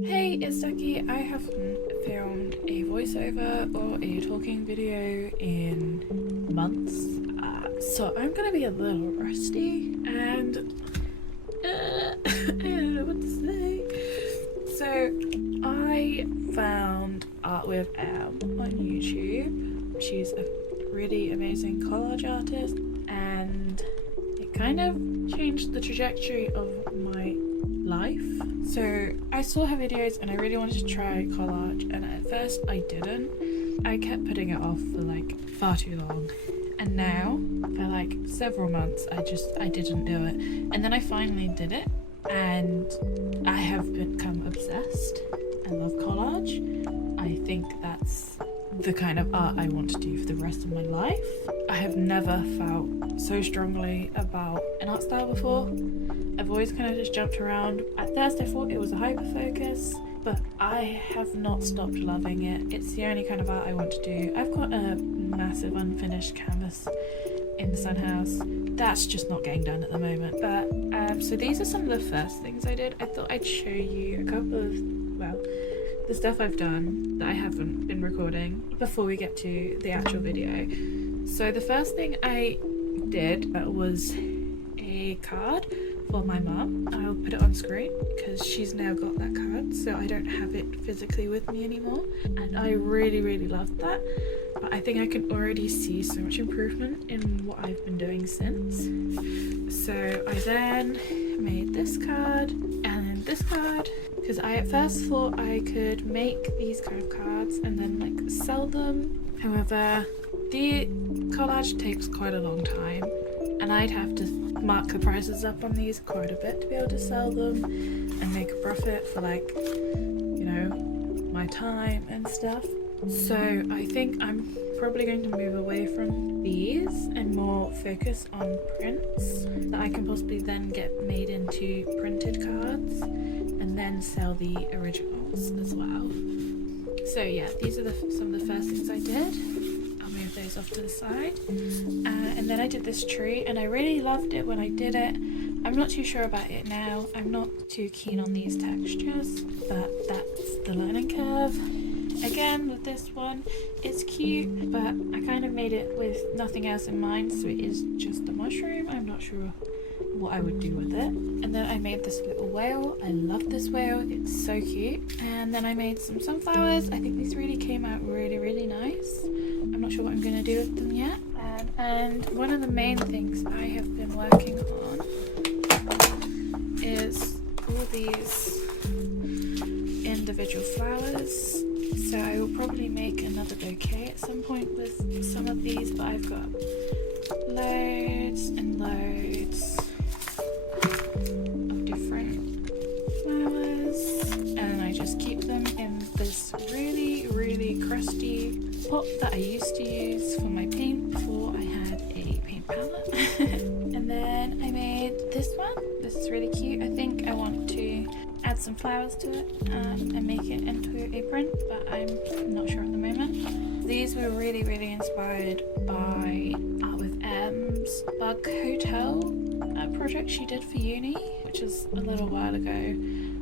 Hey, it's Ducky. I haven't filmed a voiceover or a talking video in months, so I'm gonna be a little rusty and I don't know what to say. So I found Art with on YouTube. She's a really amazing collage artist, and it kind of changed the trajectory of my life. So I saw her videos and I really wanted to try collage, and at first I didn't. I kept putting it off for like far too long, and now for like several months I didn't do it, and then I finally did it and I have become obsessed. I love collage. I think that's the kind of art I want to do for the rest of my life. I have never felt so strongly about an art style before. I've always kind of just jumped around. At first I thought it was a hyper focus, but I have not stopped loving it. It's the only kind of art I want to do. I've got a massive unfinished canvas in the sun house that's just not getting done at the moment. But so these are some of the first things I did. I thought I'd show you a couple of, well, the stuff I've done that I haven't been recording before we get to the actual video. So the first thing I did was a card for my mum. I'll put it on screen because she's now got that card, so I don't have it physically with me anymore, and I really loved that. But I think I can already see so much improvement in what I've been doing since. So I then made this card and then this card, because I at first thought I could make these kind of cards and then like sell them. However, the collage takes quite a long time, and I'd have to mark the prices up on these quite a bit to be able to sell them and make a profit for, like, you know, my time and stuff. So I think I'm probably going to move away from these and more focus on prints that I can possibly then get made into printed cards and then sell the originals as well. So yeah, these are some of the first things I did. I'll move those off to the side. And then I did this tree, and I really loved it when I did it. I'm not too sure about it now. I'm not too keen on these textures, but that's the learning curve. Again, with this one, it's cute, but I kind of made it with nothing else in mind, so it is just a mushroom. I'm not sure what I would do with it. And then I made this little whale. I love this whale, it's so cute. And then I made some sunflowers. I think these really came out really nice. I'm not sure what I'm going to do with them yet. And one of the main things I have been working on is all these individual flowers. So I will probably make another bouquet at some point with some of these, but I've got loads and loads of different flowers, and I just keep them in this really crusty pot that I used to use for my paint before I had a paint palette. And then I made this one. This is really cute. I think I want to add some flowers to it and make it into a print, but I'm not sure at the moment. These were really inspired by Art with M's Bug Hotel project she did for uni, which is a little while ago.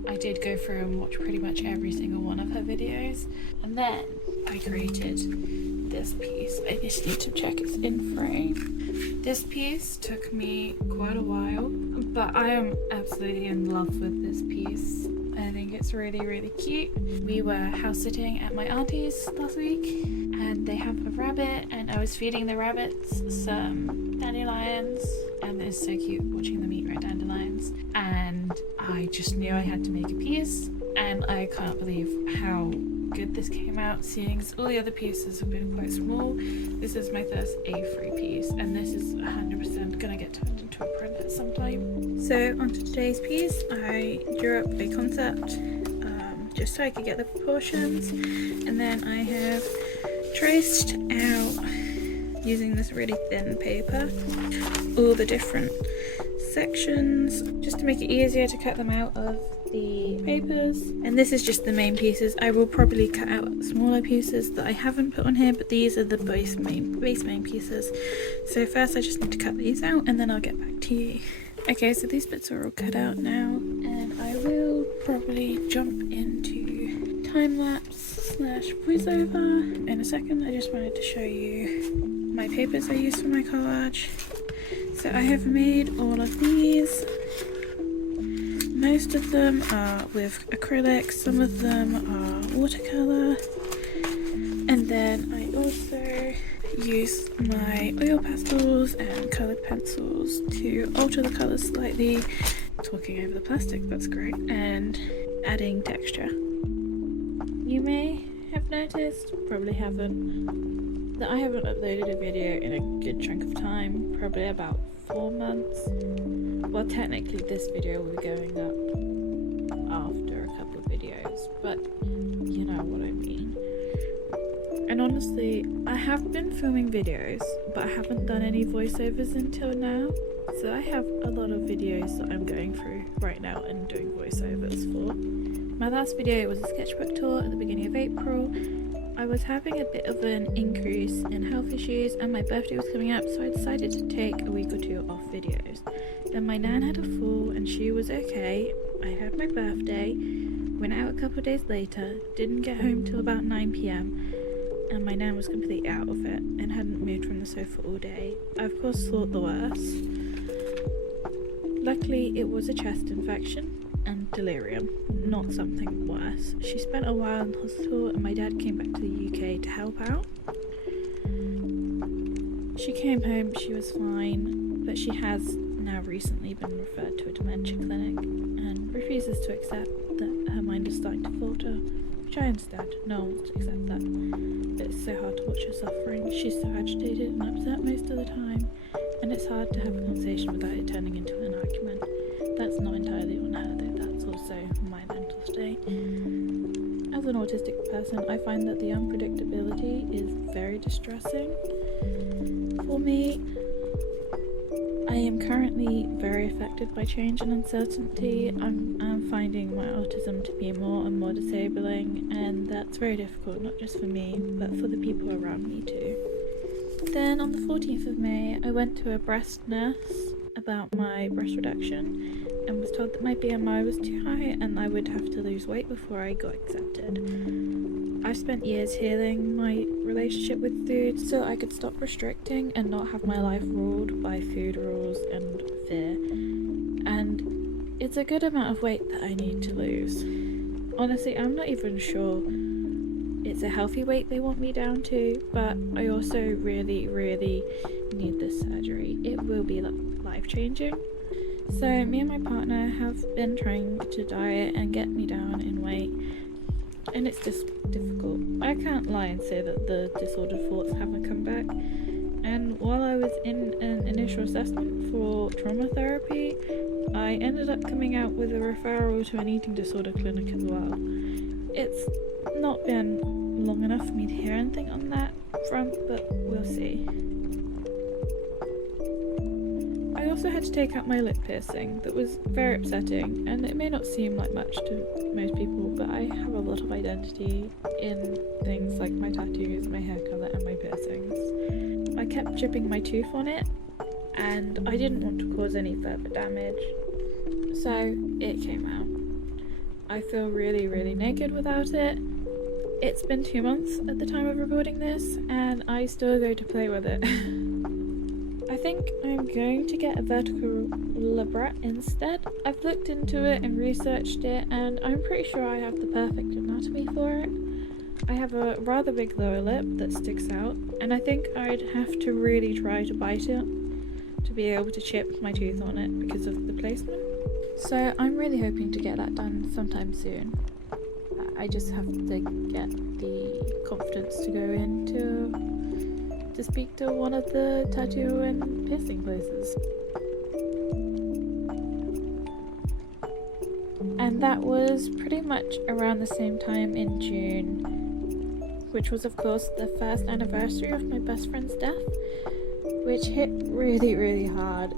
I did go through and watch pretty much every single one of her videos, and then I created this piece. I just need to check it's in frame. This piece took me quite a while, but I am absolutely in love with this piece. I think it's really cute. We were house sitting at my auntie's last week, and they have a rabbit, and I was feeding the rabbits some dandelions, and it's so cute watching them eat red dandelions. And I just knew I had to make a piece, and I can't believe how good this came out, seeing as all the other pieces have been quite small. This is my first A3 piece, and this is 100% gonna get turned into a print at some time. So onto today's piece, I drew up a concept just so I could get the proportions, and then I have traced out, using this really thin paper, all the different sections just to make it easier to cut them out of the papers. And this is just the main pieces. I will probably cut out smaller pieces that I haven't put on here, but these are the base main pieces. So first I just need to cut these out, and then I'll get back to you. Okay, so these bits are all cut out now, and I will probably jump into time-lapse / voiceover in a second. I just wanted to show you my papers I use for my collage. So I have made all of these. Most of them are with acrylics, some of them are watercolour, and then I also use my oil pastels and coloured pencils to alter the colours slightly, talking over the plastic, that's great, and adding texture. You may have noticed, probably haven't, that I haven't uploaded a video in a good chunk of time, probably about 4 months. Well, technically this video will be going up after a couple of videos, but you know what I mean. And honestly, I have been filming videos, but I haven't done any voiceovers until now. So I have a lot of videos that I'm going through right now and doing voiceovers for. My last video was a sketchbook tour at the beginning of April. I was having a bit of an increase in health issues and my birthday was coming up, so I decided to take a week or 2 off videos. Then my nan had a fall and she was okay. I had my birthday, went out a couple of days later, didn't get home till about 9 PM, and my nan was completely out of it and hadn't moved from the sofa all day. I of course thought the worst. Luckily it was a chest infection and delirium, not something worse. She spent a while in hospital and my dad came back to the UK to help out. She came home, she was fine, but she has now recently been referred to a dementia clinic and refuses to accept that her mind is starting to falter, which I understand. No one wants to accept that, but it's so hard to watch her suffering. She's so agitated and upset most of the time, and it's hard to have a conversation without it turning into an argument. That's not entirely on her though, that's also my mental state. As an autistic person, I find that the unpredictability is very distressing. For me, I am currently very affected by change and uncertainty. I'm finding my autism to be more and more disabling, and that's very difficult, not just for me, but for the people around me too. Then on the 14th of May, I went to a breast nurse about my breast reduction and was told that my BMI was too high and I would have to lose weight before I got accepted. I've spent years healing my relationship with food so I could stop restricting and not have my life ruled by food rules and fear. And it's a good amount of weight that I need to lose. Honestly, I'm not even sure it's a healthy weight they want me down to, but I also really need this surgery. It will be life-changing. So me and my partner have been trying to diet and get me down in weight, and it's just difficult. I can't lie and say that the disordered thoughts haven't come back, and while I was in an initial assessment for trauma therapy, I ended up coming out with a referral to an eating disorder clinic as well. It's not been long enough for me to hear anything on that front, but we'll see. I also had to take out my lip piercing. That was very upsetting, and it may not seem like much to most people, but I have a lot of identity in things like my tattoos, my hair colour and my piercings. I kept chipping my tooth on it, and I didn't want to cause any further damage, so it came out. I feel really naked without it. It's been 2 months at the time of recording this, and I still go to play with it. I think I'm going to get a vertical labret instead. I've looked into it and researched it, and I'm pretty sure I have the perfect anatomy for it. I have a rather big lower lip that sticks out, and I think I'd have to really try to bite it to be able to chip my tooth on it because of the placement. So I'm really hoping to get that done sometime soon. I just have to get the confidence to go in to speak to one of the tattoo and piercing places. And that was pretty much around the same time in June, which was of course the first anniversary of my best friend's death, which hit really hard.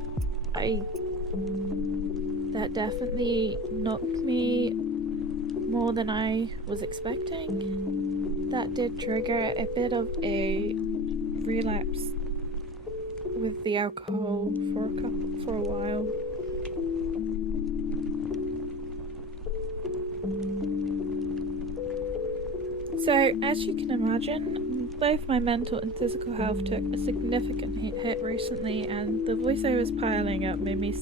That definitely knocked me more than I was expecting. That did trigger a bit of a relapse with the alcohol for a while. So, as you can imagine, both my mental and physical health took a significant hit recently, and the voiceovers piling up made me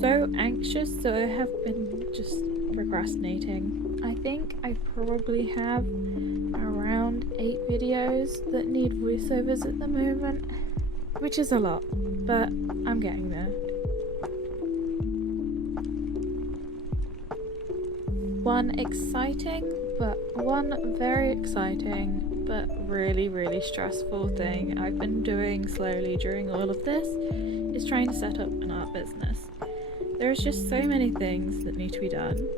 so anxious, so I have been just procrastinating. I think I probably have around 8 videos that need voiceovers at the moment, which is a lot, but I'm getting there. One very exciting but really stressful thing I've been doing slowly during all of this is trying to set up an art business. There's just so many things that need to be done.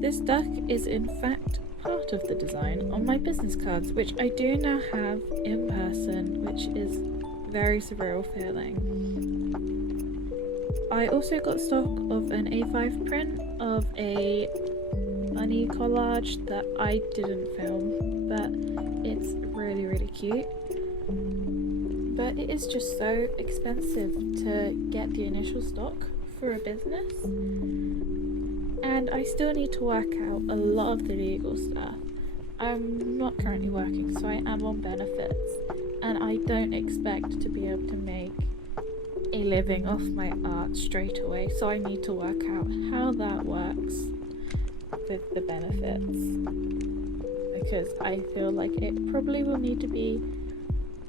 This duck is in fact part of the design on my business cards, which I do now have in person, which is very surreal feeling. I also got stock of an A5 print of a bunny collage that I didn't film, but it's really cute. But it is just so expensive to get the initial stock for a business, and I still need to work out a lot of the legal stuff. I'm not currently working, so I am on benefits, and I don't expect to be able to make a living off my art straight away, so I need to work out how that works with the benefits, because I feel like it probably will need to be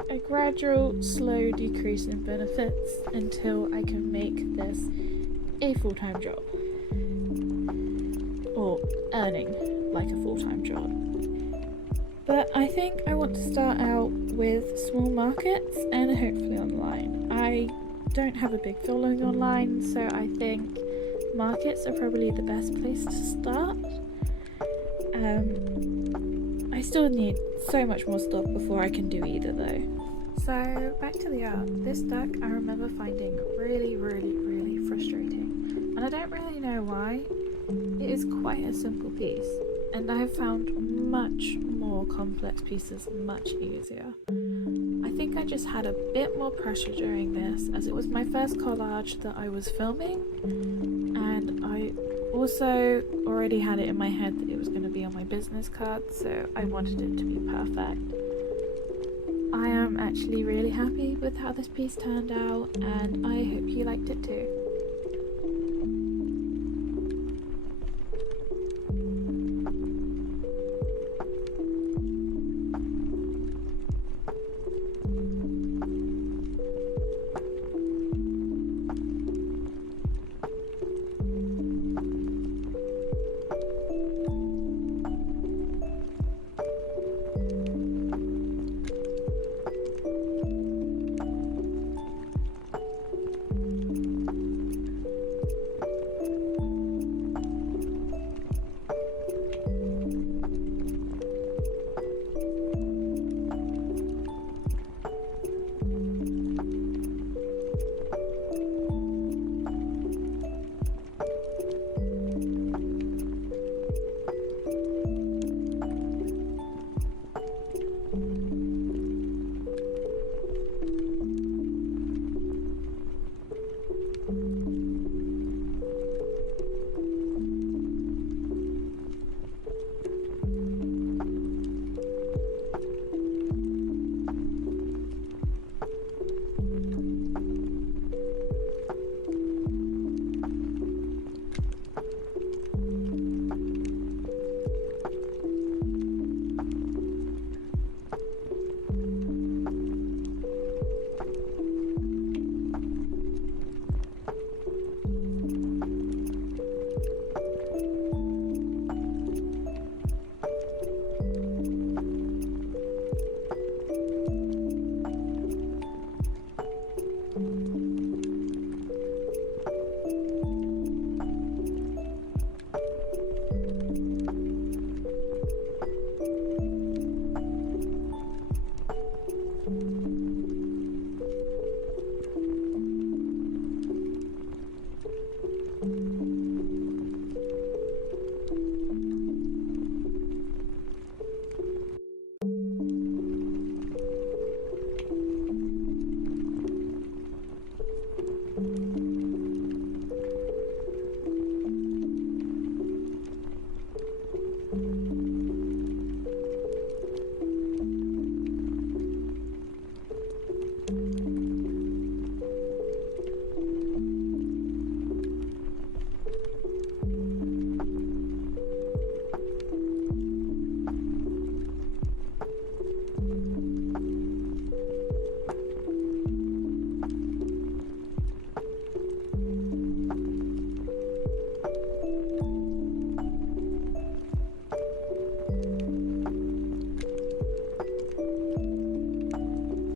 a gradual, slow decrease in benefits until I can make this a full-time job, or earning like a full-time job. But I think I want to start out with small markets and hopefully online. I don't have a big following online, so I think markets are probably the best place to start. I still need so much more stock before I can do either though. So back to the art. This duck I remember finding really frustrating, and I don't really know why. It is quite a simple piece, and I have found much more complex pieces much easier. I think I just had a bit more pressure during this, as it was my first collage that I was filming, and I also already had it in my head that it was going to be on my business card, so I wanted it to be perfect. I am actually really happy with how this piece turned out, and I hope you liked it too.